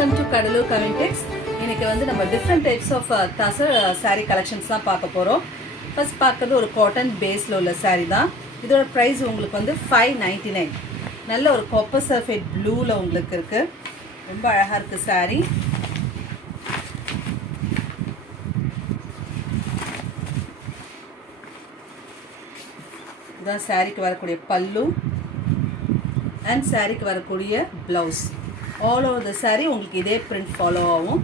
Welcome to Cuddalore கவின்டெக்ஸ். இன்னைக்கு வந்து நம்ம different types of tussar sari collections தான் பார்க்க போகிறோம். ஃபர்ஸ்ட் பார்க்குறது ஒரு காட்டன் பேஸில் உள்ள சாரீ தான். இதோட ப்ரைஸ் உங்களுக்கு வந்து $599. நல்ல ஒரு காப்பர் சல்ஃபேட் ப்ளூவில் உங்களுக்கு இருக்குது. ரொம்ப அழகாக இருக்குது சாரீ. இதுதான் சாரீக்கு வரக்கூடிய பல்லு அண்ட் சாரீக்கு வரக்கூடிய blouse. All over the sari உங்களுக்கு இதே பிரிண்ட் ஃபாலோ ஆகும்.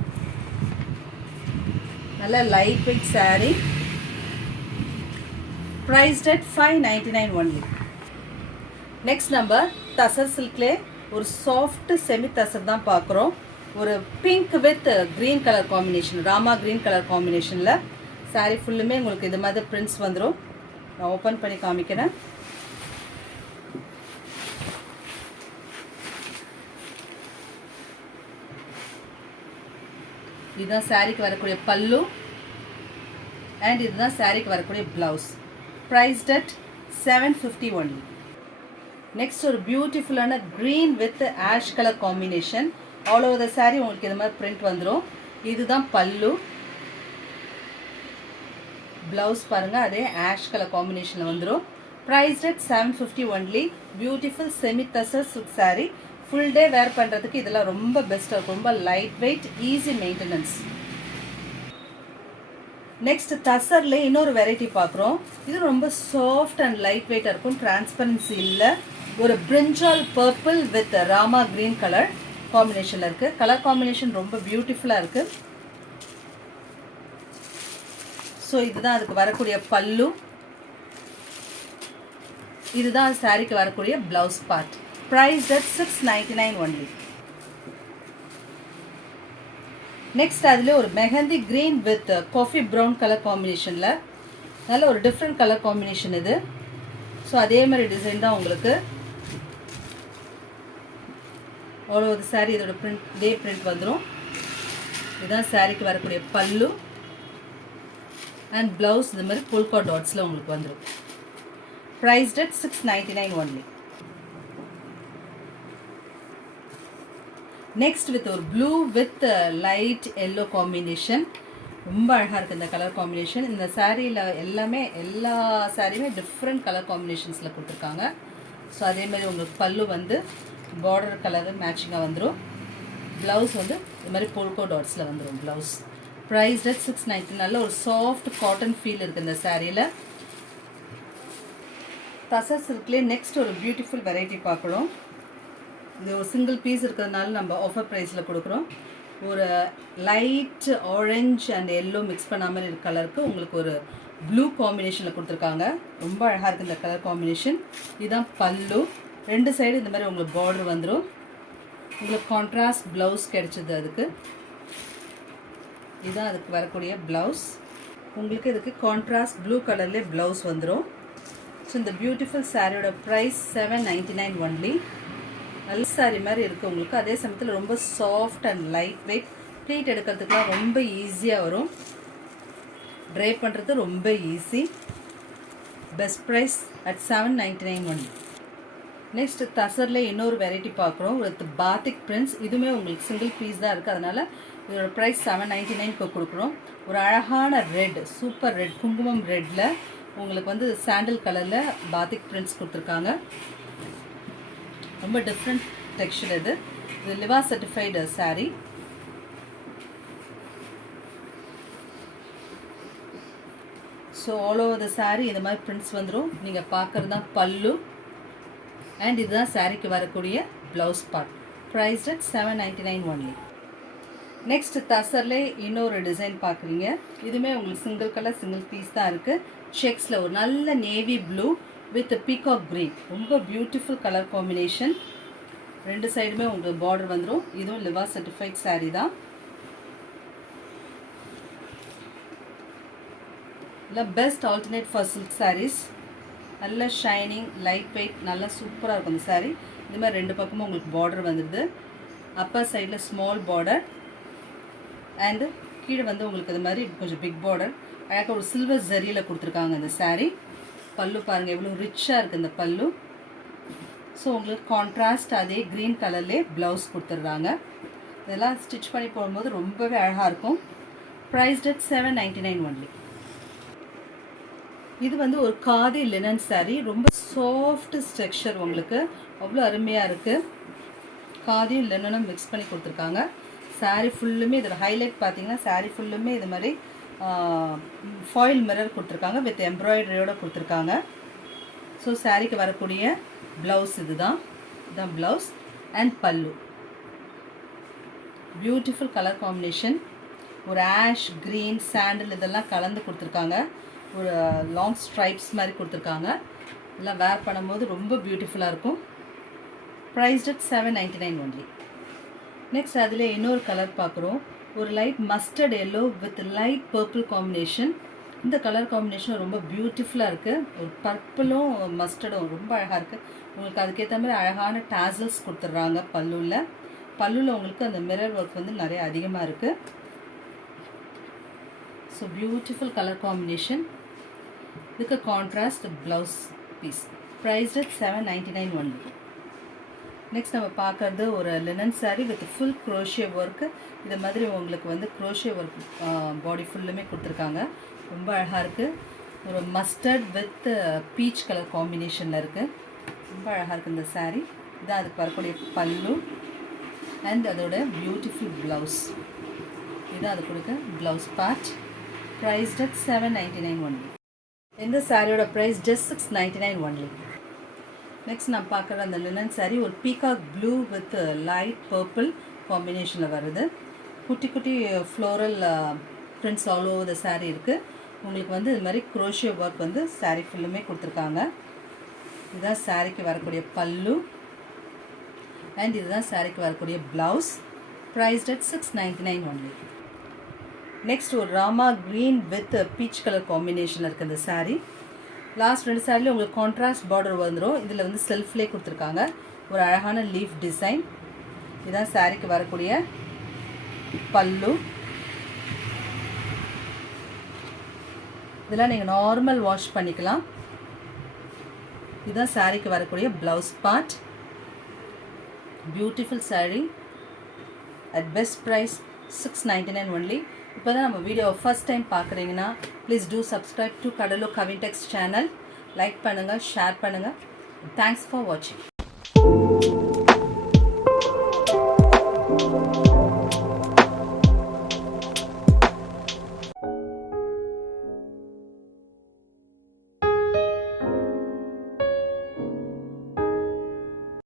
நல்ல light weight sari. Prized at $599 only. Next நம்ம தசர் சில்க்லே ஒரு சாஃப்ட் செமி தசர் தான் பார்க்குறோம். ஒரு pink with green colour combination, Rama green colour காம்பினேஷனில் சாரீ ஃபுல்லுமே உங்களுக்கு இது மாதிரி பிரிண்ட்ஸ் வந்துடும். நான் ஓப்பன் பண்ணி காமிக்கிறேன். இதுதான் சாரீக்கு வரக்கூடிய பல்லு அண்ட் இதுதான் சாரீக்கு வரக்கூடிய blouse. Priced at $750 only. Next ஒரு பியூட்டிஃபுல்லான green with ash colour combination. All over the sari உங்களுக்கு இது மாதிரி பிரிண்ட் வந்துடும். இதுதான் பல்லு. ப்ளவுஸ் பாருங்கள், அதே ஆஷ் கலர் காம்பினேஷனில் வந்துடும். Priced at $750 only. Beautiful semi tussar silk saree. Full day wear பண்ணுறதுக்கு இதெல்லாம் ரொம்ப பெஸ்ட்டாக இருக்கும். ரொம்ப light weight, easy maintenance. Next தசரில் இன்னொரு வெரைட்டி பார்க்குறோம். இது ரொம்ப சாஃப்ட் அண்ட் லைட் வெயிட்டாக இருக்கும். டிரான்ஸ்பரன்சி இல்லை. ஒரு பிரிஞ்சால் purple with Rama green colour காம்பினேஷனில் இருக்குது. கலர் காம்பினேஷன் ரொம்ப பியூட்டிஃபுல்லாக இருக்குது. ஸோ இதுதான் அதுக்கு வரக்கூடிய பல்லு. இதுதான் சாரீக்கு வரக்கூடிய blouse part. Priced at $699 only. Next அதில் ஒரு mehndi green with coffee brown colour காம்பினேஷனில் நல்ல ஒரு டிஃப்ரெண்ட் கலர் காம்பினேஷன் இது. ஸோ அதே மாதிரி டிசைன் தான் உங்களுக்கு ஆல் ஓவர் சாரீ. இதோட பிரிண்ட் இதே பிரிண்ட் வந்துடும். இதுதான் சாரீக்கு வரக்கூடிய பல்லு அண்ட் ப்ளவுஸ். இது மாதிரி புல்கா டாட்ஸில் உங்களுக்கு வந்துடும். Priced at $699 only. Next with ஒரு blue with light yellow combination. ரொம்ப அழகாக இருக்குது இந்த கலர் காம்பினேஷன். இந்த சாரியில் எல்லா சாரியுமே டிஃப்ரெண்ட் கலர் காம்பினேஷன்ஸில் கொடுத்துருக்காங்க. ஸோ அதேமாதிரி உங்களுக்கு பல்லு வந்து பார்டர் கலரு மேட்சிங்காக வந்துடும். ப்ளவுஸ் வந்து இது மாதிரி போல்கோ டாட்ஸில் வந்துடும் ப்ளவுஸ். Priced at $690. நல்ல ஒரு சாஃப்ட் காட்டன் ஃபீல் இருக்குது இந்த சாரியில். தசர் சில்க்லேயே நெக்ஸ்ட் ஒரு பியூட்டிஃபுல் வெரைட்டி பார்க்குறோம். இது ஒரு சிங்கிள் பீஸ் இருக்கிறதுனால நம்ம ஆஃபர் ப்ரைஸில் கொடுக்குறோம். ஒரு light orange and yellow mix பண்ண மாதிரி இருக்க கலருக்கு உங்களுக்கு ஒரு ப்ளூ காம்பினேஷனில் கொடுத்துருக்காங்க. ரொம்ப அழகாக இருக்குது இந்த கலர் காம்பினேஷன். இதுதான் பல்லு. ரெண்டு சைடு இந்த மாதிரி உங்களுக்கு பார்டர் வந்துடும். உங்களுக்கு கான்ட்ராஸ்ட் ப்ளவுஸ் கிடைச்சிது அதுக்கு. இதுதான் அதுக்கு வரக்கூடிய ப்ளவுஸ். உங்களுக்கு இதுக்கு கான்ட்ராஸ்ட் ப்ளூ கலர்லேயே ப்ளவுஸ் வந்துடும். ஸோ இந்த பியூட்டிஃபுல் சாரியோட ப்ரைஸ் $799 ஒன்லி. நல்ல சாரி மாதிரி இருக்குது உங்களுக்கு. அதே சமயத்தில் ரொம்ப soft and light weight. Pleat எடுக்கிறதுக்குலாம் ரொம்ப ஈஸியாக வரும். ட்ரை பண்ணுறது ரொம்ப easy. Best price at $799 only. Next தசரில் இன்னொரு வெரைட்டி பார்க்குறோம் வித் பாத்திக் பிரிண்ட்ஸ். இதுவுமே உங்களுக்கு சிங்கிள் பீஸ் தான் இருக்குது. அதனால் இதோட ப்ரைஸ் $799 கொடுக்குறோம். ஒரு அழகான ரெட், சூப்பர் ரெட், குங்குமம் ரெட்டில் உங்களுக்கு வந்து சாண்டில் கலரில் பாத்திக் பிரிண்ட்ஸ் கொடுத்துருக்காங்க. ரொம்ப டிஃப்ரெண்ட் டெக்ஸ்சர் இது. இது Liva certified saree. So all over the saree இந்த மாதிரி பிரிண்ட்ஸ் வந்துடும். நீங்கள் பார்க்குறது தான் பல்லு அண்ட் இதுதான் சாரீக்கு வரக்கூடிய blouse part. Priced at $799 only. Next தசர்லே இன்னொரு டிசைன் பார்க்குறீங்க. இதுவுமே உங்களுக்கு சிங்கிள் கலர் சிங்கிள் பீஸ் தான் இருக்குது. செக்ஸில் ஒரு நல்ல navy blue with peacock green. ரொம்ப பியூட்டிஃபுல் கலர் காம்பினேஷன். ரெண்டு சைடுமே உங்களுக்கு பார்டர் வந்துடும். இதுவும் லிவா சர்டிஃபைட் சாரீ தான். இல்லை best alternate for silk sarees. நல்ல ஷைனிங், லைட் வெயிட், நல்லா சூப்பராக இருக்கும் இந்த சாரீ. இது மாதிரி ரெண்டு பக்கமும் உங்களுக்கு பார்டர் வந்துடுது. அப்பர் சைடில் ஸ்மால் பார்டர் அண்டு கீழே வந்து உங்களுக்கு இது மாதிரி கொஞ்சம் பிக் பார்டர். அழகாக ஒரு சில்வர் ஜரியில் கொடுத்துருக்காங்க இந்த சாரீ. பல்லு பாருங்கள் எவ்வளோ ரிச்சாக இருக்குது இந்த பல்லு. ஸோ உங்களுக்கு கான்ட்ராஸ்ட் அதே க்ரீன் கலர்லேயே ப்ளவுஸ் கொடுத்துட்றாங்க. இதெல்லாம் ஸ்டிச் பண்ணி போடும்போது ரொம்பவே அழகாக இருக்கும். Prized at 799 only. இது வந்து ஒரு காதி லினன் saree. ரொம்ப சாஃப்ட் ஸ்ட்ரக்சர், உங்களுக்கு அவ்வளோ அருமையாக இருக்குது. காதியும் லினனும் மிக்ஸ் பண்ணி கொடுத்துருக்காங்க. saree ஃபுல்லுமே இதில் ஹைலைட் பார்த்தீங்கன்னா saree ஃபுல்லுமே இது மாதிரி ஃபாயில் மிரர் கொடுத்துருக்காங்க, வித் எம்ப்ராய்டரியோடு கொடுத்துருக்காங்க. ஸோ சாரீக்கு வரக்கூடிய ப்ளவுஸ் இதுதான் ப்ளவுஸ் அண்ட் பல்லு. Beautiful colour combination. ஒரு ஆஷ், க்ரீன், சாண்டில் இதெல்லாம் கலந்து கொடுத்துருக்காங்க. ஒரு லாங் ஸ்ட்ரைப்ஸ் மாதிரி கொடுத்துருக்காங்க. இதெல்லாம் வேர் பண்ணும்போது ரொம்ப பியூட்டிஃபுல்லாக இருக்கும். Prized at 799 only. நெக்ஸ்ட் அதில் இன்னொரு கலர் பார்க்குறோம். ஒரு light mustard yellow with light purple combination. இந்த கலர் காம்பினேஷன் ரொம்ப பியூட்டிஃபுல்லாக இருக்குது. ஒரு பர்பிளும் மஸ்டர்டும் ரொம்ப அழகாக இருக்குது. உங்களுக்கு அதுக்கேற்ற மாதிரி அழகான டாசல்ஸ் கொடுத்துட்றாங்க பல்லுவில் உங்களுக்கு அந்த மிரர் ஒர்க் வந்து நிறைய அதிகமாக இருக்குது. So beautiful colour combination. இதுக்கு contrast blouse piece. Priced at 799 only. Next நம்ம பார்க்குறது ஒரு linen saree with full crochet work. இது மாதிரி உங்களுக்கு வந்து க்ரோஷே ஒர்க் பாடி ஃபுல்லுமே கொடுத்துருக்காங்க. ரொம்ப அழகாக இருக்குது. ஒரு மஸ்டர்ட் வித் பீச் கலர் காம்பினேஷனில் இருக்குது. ரொம்ப அழகாக இருக்குது இந்த saree. இதுதான் அதுக்கு வரக்கூடிய பல்லு அண்ட் அதோட பியூட்டிஃபுல் ப்ளவுஸ். இதுதான் அது கொடுக்க blouse part. Priced at 799 only. இந்த சாரியோட ப்ரைஸ் ஜஸ்ட் 699 ஒன்லி. நெக்ஸ்ட் நான் பார்க்குற அந்த லினன் saree ஒரு peacock blue with light purple காம்பினேஷனில் வருது. குட்டி குட்டி ஃப்ளோரல் பிரிண்ட்ஸ் ஆல் ஓவர் த saree இருக்குது. உங்களுக்கு வந்து இது மாதிரி க்ரோஷே ஒர்க் வந்து saree ஃபுல்லுமே கொடுத்துருக்காங்க. இதுதான் சாரீக்கு வரக்கூடிய பல்லு அண்ட் இதுதான் சாரீக்கு வரக்கூடிய blouse. Priced at 699 only. Next ஒரு Rama green with peach colour காம்பினேஷனில் இருக்குது இந்த saree. லாஸ்ட் 2 சாரிலையும் உங்களுக்கு கான்ட்ராஸ்ட் பார்டர் வந்துடும். இதில் வந்து செல்ஃப்லேயே கொடுத்துருக்காங்க. ஒரு அழகான லீஃப் டிசைன். இதுதான் சாரீக்கு வரக்கூடிய பல்லு. இதெல்லாம் நீங்கள் நார்மல் வாஷ் பண்ணிக்கலாம். இதுதான் சாரீக்கு வரக்கூடிய blouse part. Beautiful saree at best price 699 only. இப்போ தான் நம்ம வீடியோ ஃபர்ஸ்ட் டைம் பார்க்குறீங்கன்னா please do subscribe to Cuddalore Kavintex channel. Like பண்ணுங்கள், ஷேர் பண்ணுங்கள். தேங்க்ஸ் ஃபார் வாட்சிங்.